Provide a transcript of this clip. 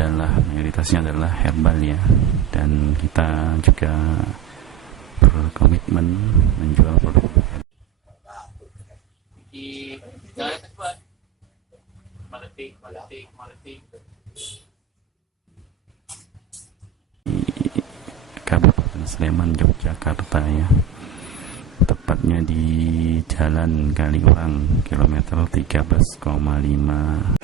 adalah mayoritasnya adalah herbal ya, dan kita juga berkomitmen menjual produk herbal. Di jalan tersebut maletik Kabupaten Sleman, Yogyakarta ya, tepatnya di Jalan Kaliurang kilometer 13,5.